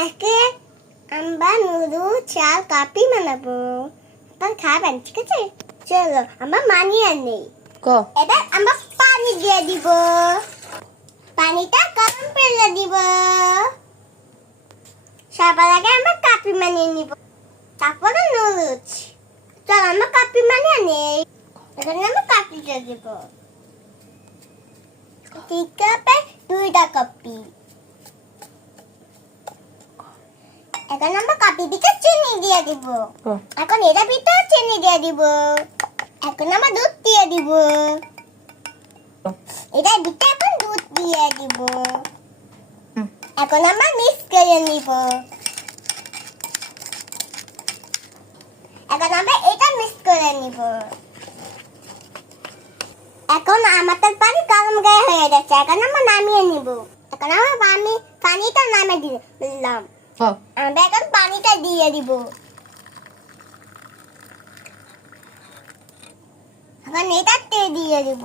আজকে আমরা নুডু চাল কাপি বানাবো। আপনার খাবেন? ঠিক আছে, চলো আমরা মানিয়ে নেই। এবার আমরা পানি দিয়ে দিব। পানিটা গরম করে দিব। সবার আগে আমরা কাপি বানিয়ে নিব, তারপরে নুডলস। চলো আমরা কাপি বানিয়ে নেই। এখানে আমরা কাপি দিয়ে দিব। ঠিক আছে, 2টা কাপি। এখন আমরা কাপি ভিতরে চিনি দিয়ে দিব। এখন এর ভিতরে চিনি দিয়ে দিব। এখন আমরা দুধ দিয়ে দিব। এটার ভিতরে এখন দুধ দিয়ে দিব। এখন আমরা মিক্স করে নিব। এখন আমরা এটা মিক্স করে নিব। এখন আমাদের পানি গরম হয়ে গেছে। এখন আমরা নামিয়ে নিব। এখন আমরা পানিটা নামিয়ে দিলাম। আমরা এখন পানিটা দিয়ে দিব। এখন এটাতে দিয়ে দিব।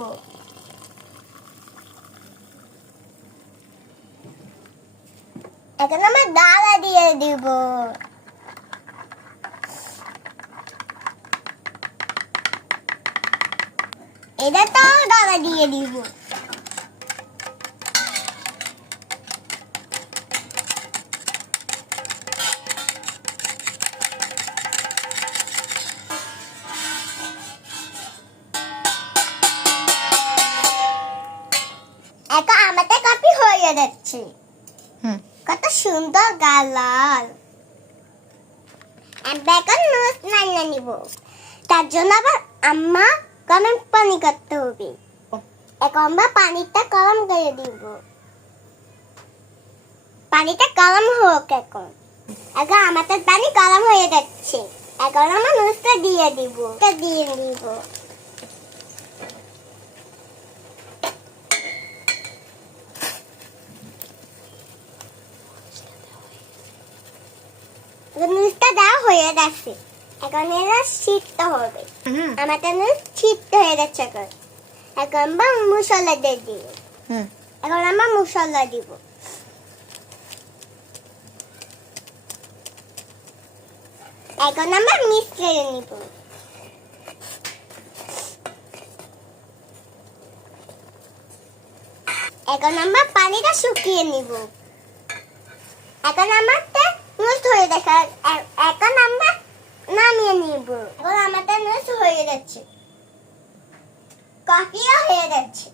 এখন আমরা ডালা দিয়ে দিব। এটা তো ডালা দিয়ে দিব। এখন আমাদের কপি হয়ে যাচ্ছে। কত সুন্দর কালার। এখন নুডলস নামিয়ে নিব। তার জন্য আবার আম্মা গরম পানি করতে হবে। এখন আমরা পানিটা গরম করে দিব। পানিটা গরম হোক। এখন আমাদের পানি গরম হয়ে যাচ্ছে। এখন আমরা নুডলসটা দিয়ে দিব। নুডলসটা দেওয়া হয়ে গেছে। এখন এরা সিদ্ধ হবে। আমাদের নুডলস সিদ্ধ হয়ে গেছে। এখন আমরা মশলা দিয়ে দিব। এখন আমরা মশলা দিব। এখন আমরা মিক্স করে নিব। এখন আমরা পানিটা শুকিয়ে নিব। এখন আমাদের নুডলস হয়ে গেছে। এখন আমরা নামিয়ে নিব। এখন আমাদের নুডলস হয়ে যাচ্ছে। কফিও হয়ে যাচ্ছে।